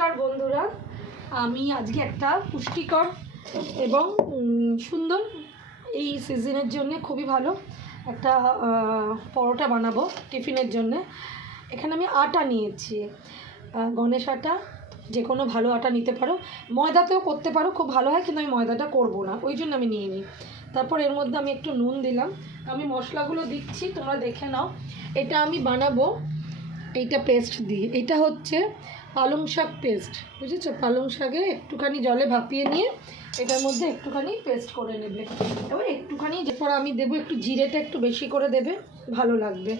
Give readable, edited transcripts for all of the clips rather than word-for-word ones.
নমস্কার বন্ধুরা, আমি আজকে একটা পুষ্টিকর এবং সুন্দর এই সিজনের জন্য খুবই ভালো একটা পরোটা বানাবো টিফিনের জন্য। এখানে আমি আটা নিয়েছি, গণেশ আটা, যে কোনো ভালো আটা নিতে পারো, ময়দাতেও করতে পারো, খুব ভালো হয়, কিন্তু আমি ময়দাটা করব না, ওই জন্য আমি নিয়ে নিই। তারপর এর মধ্যে আমি একটু নুন দিলাম। আমি মশলাগুলো দিচ্ছি, তোমরা দেখে নাও। এটা আমি বানাবো এইটা পেস্ট দিয়ে, এটা হচ্ছে পালং শাক পেস্ট, বুঝেছো? পালং শাকে একটুখানি জলে ভাপিয়ে নিয়ে এটার মধ্যে একটুখানি পেস্ট করে নেবে। এবার একটুখানি, এরপর আমি দেবো একটু জিরেটা একটু বেশি করে দেবে, ভালো লাগবে।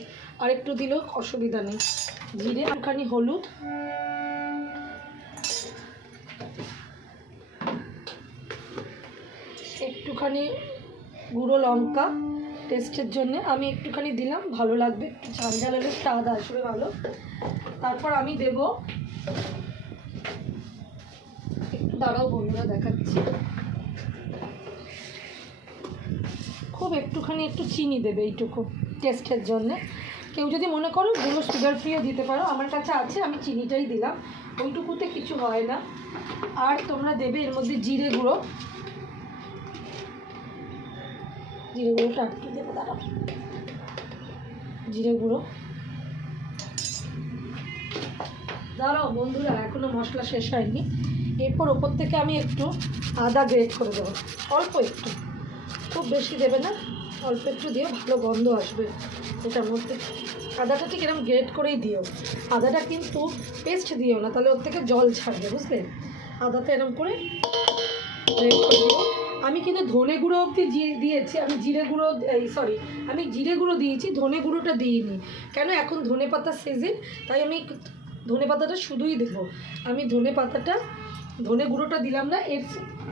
আর একটু দিলেও অসুবিধা নেই। জিরে, একটুখানি হলুদ, একটুখানি গুঁড়ো লঙ্কা টেস্টের জন্য আমি একটুখানি দিলাম, ভালো লাগবে, একটু ঝাল ঝাল হলে স্বাদ আসবে ভালো। তারপর আমি দেব, একটু দাঁড়াও বন্ধুরা দেখাচ্ছি, খুব একটুখানি একটু চিনি দেবে, এইটুকু টেস্টের জন্যে। কেউ যদি মনে করো গুঁড়ো সুগার ফ্রিও দিতে পারো, আমার কাছে আছে, আমি চিনিটাই দিলাম, ওইটুকুতে কিছু হয় না। আর তোমরা দেবে এর মধ্যে জিরে গুঁড়ো, জিরে গুঁড়োটা একটু দেবো, দাঁড়াও, জিরে গুঁড়ো, দাঁড়াও বন্ধুরা, এখনও মশলা শেষ হয়নি। এরপর ওপর থেকে আমি একটু আদা গ্রেট করে দেবো, অল্প একটু, খুব বেশি দেবে না, অল্প একটু দিয়ে ভালো গন্ধ আসবে এটার মধ্যে। আদাটা ঠিক এরকম গ্রেট করেই দিও, আদাটা কিন্তু পেস্ট দিও না, তাহলে ওর থেকে জল ছাড়বে, বুঝলে? আদাটা এরকম করে গ্রেট করে দিও। আমি কিন্তু ধনে গুঁড়ো অবধি দিয়েছি, আমি জিরে গুঁড়ো, আমি জিরে গুঁড়ো দিয়েছি, ধনে গুঁড়োটা দিইনি। কেন? এখন ধনে পাতার সিজন, তাই আমি ধনে পাতাটা শুধুই দেবো। আমি ধনে গুঁড়োটা দিলাম না, এর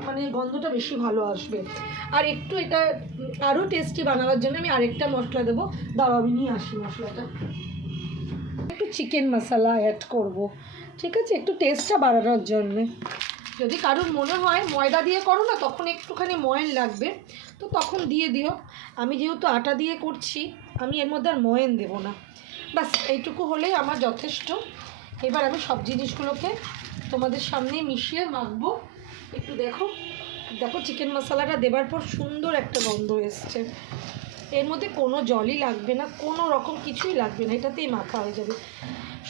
মানে গন্ধটা বেশি ভালো আসবে। আর একটু এটা আরও টেস্টি বানাবার জন্য আমি আরেকটা মশলা দেবো, দাও আমি নিয়ে আসি মশলাটা। একটু চিকেন মশলা অ্যাড করব, ঠিক আছে, একটু টেস্টটা বাড়ানোর জন্যে। যদি কারোর মনে হয় ময়দা দিয়ে করো না, তখন একটুখানি ময়ন লাগবে, তো তখন দিয়ে দিও। আমি যেহেতু আটা দিয়ে করছি, আমি এর মধ্যে আর ময়ন দেবো না, বাস এইটুকু হলেই আমার যথেষ্ট। এবার আমি সব জিনিসগুলোকে তোমাদের সামনে মিশিয়ে মাখবো। একটু দেখো চিকেন মশলাটা দেবার পর সুন্দর একটা গন্ধ এসছে। এর মধ্যে কোনো জলই লাগবে না, কোনো রকম কিছুই লাগবে না, এটাতেই মাখা হয়ে যাবে।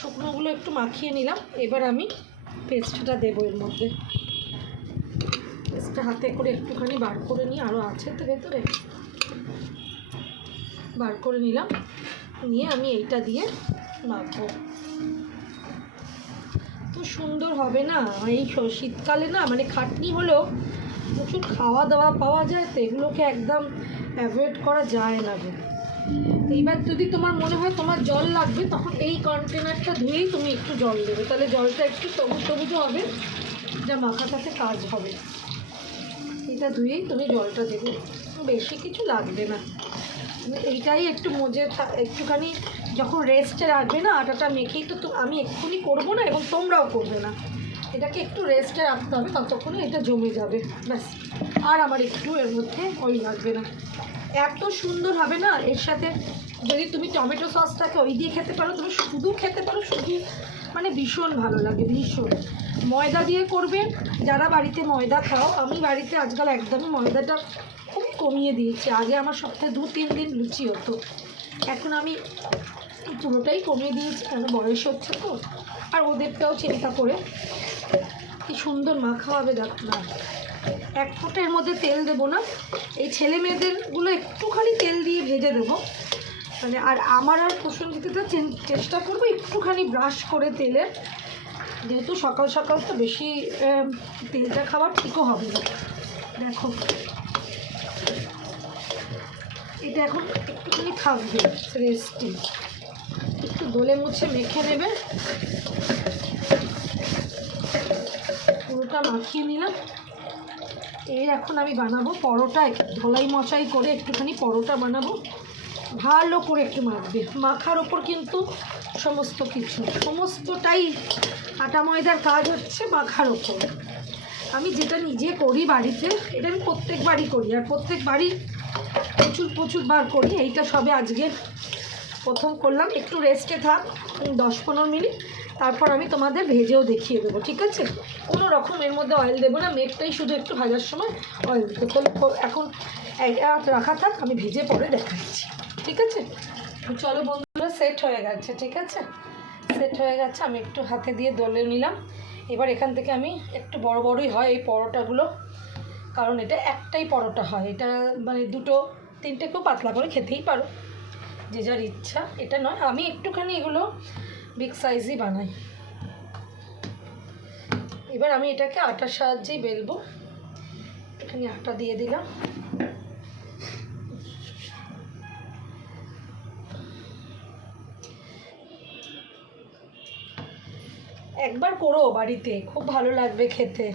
শুকনোগুলো একটু মাখিয়ে নিলাম, এবার আমি পেস্টটা দেবো এর মধ্যে। পেস্টটা হাতে করে একটুখানি বার করে নিই, আরও আছে তো ভেতরে, বার করে নিলাম, নিয়ে আমি এইটা দিয়ে মাখবো। তো সুন্দর হবে না এই শীতকালে, না মানে খাটনি হলেও প্রচুর খাওয়া দাওয়া পাওয়া যায়, তো এগুলোকে একদম অ্যাভয়েড করা যায় না। এইবার যদি তোমার মনে হয় তোমার জল লাগবে, তখন এই কন্টেনারটা ধুয়েই তুমি একটু জল দেবে, তাহলে জলটা একটু সবুজ হবে, যা মাখাটাতে কাজ হবে। এটা ধুয়েই তুমি জলটা দেবে, বেশি কিছু লাগবে না। এইটাই একটু একটুখানি যখন রেস্টে রাখবে না আটাটা মেখেই, তো আমি এক্ষুনি করবো না এবং তোমরাও করবে না, এটাকে একটু রেস্টে রাখতে হবে, ততক্ষণে এটা জমে যাবে, ব্যাস। আর আমার একটু এর মধ্যে ওই লাগবে না, এত সুন্দর হবে না। এর সাথে যদি তুমি টমেটো সস থাকে ওই দিয়ে খেতে পারো, তুমি শুধু খেতে পারো, শুধু মানে ভীষণ ভালো লাগে, ভীষণ। ময়দা দিয়ে করবে যারা বাড়িতে ময়দা খাও, আমি বাড়িতে আজকাল একদমই ময়দাটা খুব কমিয়ে দিয়েছি। আগে আমার সপ্তাহে 2-3 দিন লুচি হতো, এখন আমি পুরোটাই কমিয়ে দিয়েছি, কেন বয়স হচ্ছে তো, আর ওদেরটাও চিন্তা করে। কি সুন্দর মাখা হবে দেখো না, এক ফোঁটা এর মধ্যে তেল দেবো না, এই ছেলে মেয়েদেরগুলো একটুখানি তেল দিয়ে ভেজে দেবো, মানে আর আমার আর প্রসঙ্গিতটা চেষ্টা করবো একটুখানি ব্রাশ করে তেলে, যেহেতু সকাল সকাল তো বেশি তেলটা খাওয়া ঠিকও হবে না। দেখো এটা এখন একটুখানি থাকবে রেস্টি, একটু দোলে মুছে মেখে নেবে, পুরোটা মাখিয়ে নিলাম। এর এখন আমি বানাবো পরোটা, ধোলাই মশাই করে একটুখানি পরোটা বানাবো, ভালো করে একটু মাখবে, মাখার ওপর কিন্তু সমস্তটাই আটা ময়দার কাজ হচ্ছে মাখার ওপর। আমি যেটা নিজে করি বাড়িতে, এটা আমি প্রত্যেকবারই করি, আর প্রত্যেকবারই প্রচুর বার করি, এইটা সবে আজকে প্রথম করলাম। একটু রেস্টে থাক 10-15 মিনিট, তারপর আমি তোমাদের ভেজেও দেখিয়ে দেবো, ঠিক আছে? কোনো রকম এর মধ্যে অয়েল দেবো না, মেটটাই শুধু একটু ভাজার সময় অয়েল দেবো। এখন রাখা থাক, আমি ভেজে পরে দেখাচ্ছি, ঠিক আছে? চলো বন্ধুরা, সেট হয়ে গেছে, ঠিক আছে? সেট হয়ে গেছে, আমি একটু হাতে দিয়ে দলে নিলাম। এবার এখান থেকে আমি একটু বড় বড়ই হয় এই পরোটাগুলো, কারণ এটা একটাই পরোটা হয়, এটা মানে দুটো তিনটে কেউ পাতলা করে খেতেই পারো, যে যার ইচ্ছা। এটা নয়, আমি একটুখানি এগুলো বিগ সাইজই বানাই। এবার আমি এটাকে আটার সাহায্যেই বেলবো। এখানে আটা দিয়ে দিলাম। একবার করো বাড়িতে, খুব ভালো লাগবে খেতে।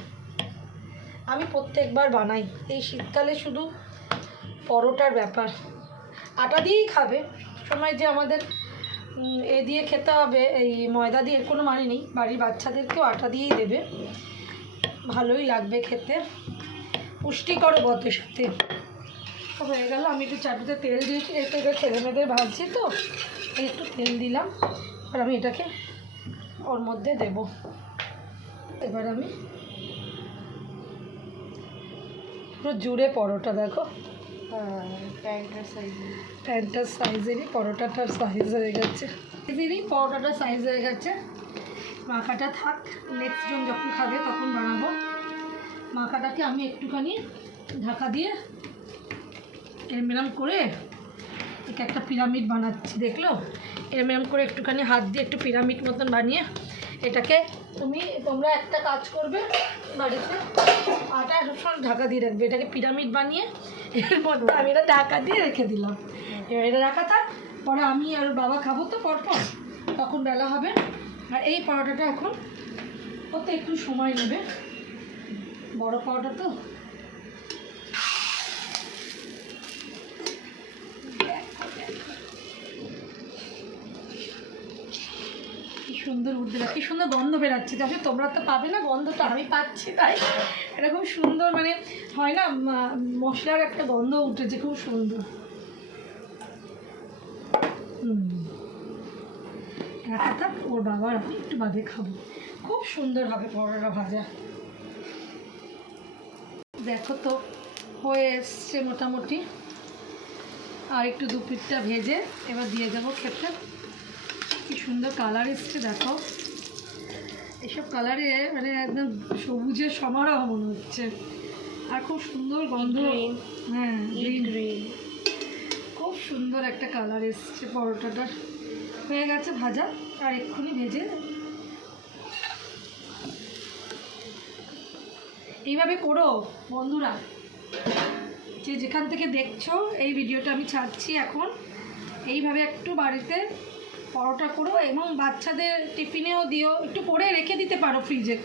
আমি প্রত্যেকবার বানাই। এই শীতকালে শুধু পরোটার ব্যাপার, আটা দিয়েই খাবে। সময় যে আমাদের এ দিয়ে খেতে হবে, এই ময়দা দিয়ে, এর কোনো মানে নেই। বাড়ির বাচ্চাদেরকেও আটা দিয়েই দেবে, ভালোই লাগবে খেতে, পুষ্টিকর বটে সাথে। হয়ে গেল। আমি একটু চাটুতে তেল দিয়েছি, একটু এবার ছেলে মেয়েদের ভাজছি তো, একটু তেল দিলাম। আর আমি এটাকে ওর মধ্যে দেব। এবার আমি পুরো জুড়ে পরোটা, দেখো প্যান্টার সাইজেরই পরোটাটার সাইজ হয়ে গেছে, পরোটাটার সাইজ হয়ে গেছে। মাখাটা থাক, নেক্সট জন যখন খাবে তখন বানাবো। মাখাটাকে আমি একটুখানি ঢাকা দিয়ে এরম করে একটা পিরামিড বানাচ্ছি, দেখলো? এরম করে একটুখানি হাত দিয়ে একটু পিরামিড মতন বানিয়ে এটাকে তোমরা একটা কাজ করবে বাড়িতে, আটা সবসময় ঢাকা দিয়ে রাখবে। এটাকে পিরামিড বানিয়ে এর মধ্যে আমি এটা ঢাকা দিয়ে রেখে দিলাম। এবার এটা রাখা থাক, পরে আমি আর বাবা খাবো তো পরপর, তখন বেলা হবে। আর এই পরোটাটা এখন ওতে একটু সময় নেবে, বড় পরোটা তো। সুন্দর উঠবে, কি সুন্দর গন্ধ বেরাচ্ছে। যাতে তোমরা তো পাবে না গন্ধটা, আমি পাচ্ছি, তাই এরকম সুন্দর মানে হয় না, মশলার একটা গন্ধ উঠেছে, খুব সুন্দর। রাখা থাক, ওর বাবার আমি একটু বাদে খাবো, খুব সুন্দর হবে পরোটা ভাজা। দেখো তো হয়ে এসছে মোটামুটি, আর একটু দু পিঠটা ভেজে এবার দিয়ে দেবো খেতে। কি সুন্দর কালার এসছে দেখো, এসব কালারে মানে একদম সবুজের সমারোহ মনে হচ্ছে, আর খুব সুন্দর গন্ধ। হ্যাঁ, গ্রিন, খুব সুন্দর একটা কালার এসছে পরোটাটার। হয়ে গেছে ভাজা, আর এক্ষুনি ভেজে এইভাবে করো বন্ধুরা, যে যেখান থেকে দেখছো এই ভিডিওটা আমি ছাড়ছি এখন, এইভাবে একটু বাড়িতে পরোটা করো এবং বাচ্চাদের টিফিনেও দিও। একটু করে রেখে দিতে পারো ফ্রিজে,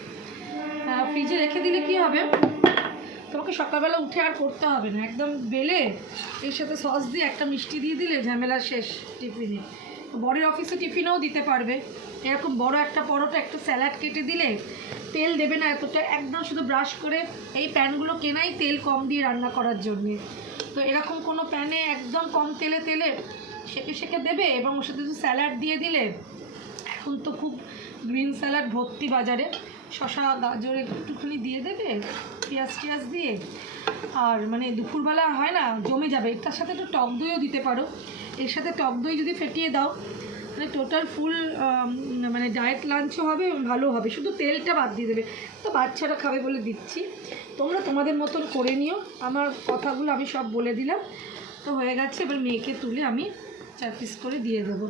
ফ্রিজে রেখে দিলে কি হবে, তোমাকে সকালবেলা উঠে আর করতে হবে না, একদম বেলে এর সাথে সস দিয়ে একটা মিষ্টি দিয়ে দিলে ঝামেলা শেষ। টিফিনে, বড়ের অফিসে টিফিনেও দিতে পারবে। এরকম বড় একটা পরোটা, একটু স্যালাড কেটে দিলে, তেল দেবে না এতটা, একদম শুধু ব্রাশ করে। এই প্যানগুলো কেনাই তেল কম দিয়ে রান্না করার জন্যে, তো এরকম কোনো প্যানে একদম কম তেলে সেকে সেকে দেবে, এবং ওর সাথে স্যালাড দিয়ে দিলে, এখন তো খুব গ্রিন স্যালাড ভর্তি বাজারে, শশা গাজর একটুখানি দিয়ে দেবে, পেঁয়াজ টিয়াজ দিয়ে, আর মানে দুপুরবেলা হয় না, জমে যাবে। তার সাথে একটু টক দইও দিতে পারো, এর সাথে টক দই যদি ফেটিয়ে দাও, মানে টোটাল ফুল মানে ডায়েট লাঞ্চও হবে, ভালো হবে। শুধু তেলটা বাদ দিয়ে দেবে, তো বাচ্চারা খাবে বলে দিচ্ছি, তোমরা তোমাদের মতন করে নিও। আমার কথাগুলো আমি সব বলে দিলাম, তো হয়ে গেছে। এবার মেয়েকে তুলে আমি 4 পিস করে দিয়ে দেবো।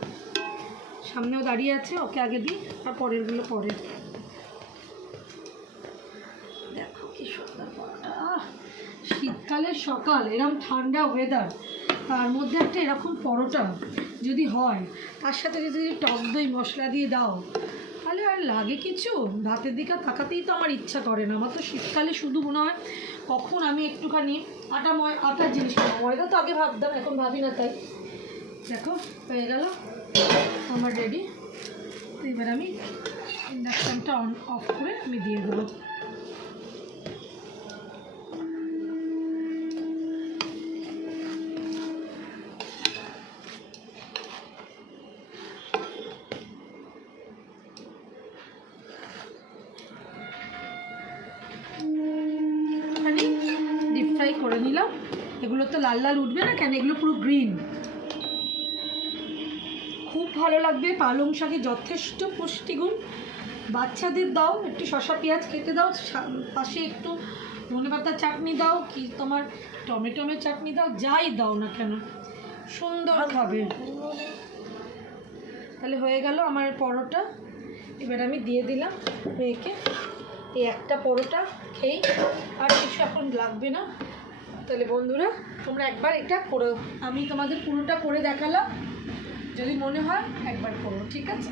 সামনেও দাঁড়িয়ে আছে, ওকে আগে দিই, আর পরেরগুলো পরে। দেখো কি সুন্দর পরোটা, শীতকালের সকাল, এরকম ঠান্ডা ওয়েদার, তার মধ্যে একটা এরকম পরোটা যদি হয়, তার সাথে যদি টক দই মশলা দিয়ে দাও, তাহলে আর লাগে কিছু। রাতের দিকে তাকাতেই তো আমার ইচ্ছা করে না। আমার তো শীতকালে শুধু মনে হয় কখন আমি একটুখানি আটার জিনিস খাবো। ময়দা তো আগে ভাবতাম, এখন ভাবি না। তাই দেখো হয়ে গেল আমার রেডি। এবার আমি ইন্ডাকশানটা অফ করে আমি দিয়ে দেবো। করে নিলাম। এগুলো তো লাল লাল উঠবে না কেন, এগুলো পুরো গ্রিন। খুব ভালো লাগবে, পালং শাকে যথেষ্ট পুষ্টিগুণ। বাচ্চাদের দাও, একটু শসা পেঁয়াজ কেটে দাও, পাশে একটু ধনেপাতার চাটনি দাও, কি তোমার টমেটোমের চাটনি দাও, যাই দাও না কেন সুন্দর খাবে। তাহলে হয়ে গেল আমার পরোটা। এবার আমি দিয়ে দিলাম মেয়েকে এই একটা পরোটা খেয়েই, আর কিছু এখন লাগবে না। তাহলে বন্ধুরা তোমরা একবার এটা করো, আমি তোমাদের পুরোটা করে দেখালাম, যদি মনে হয় একবার করো, ঠিক আছে।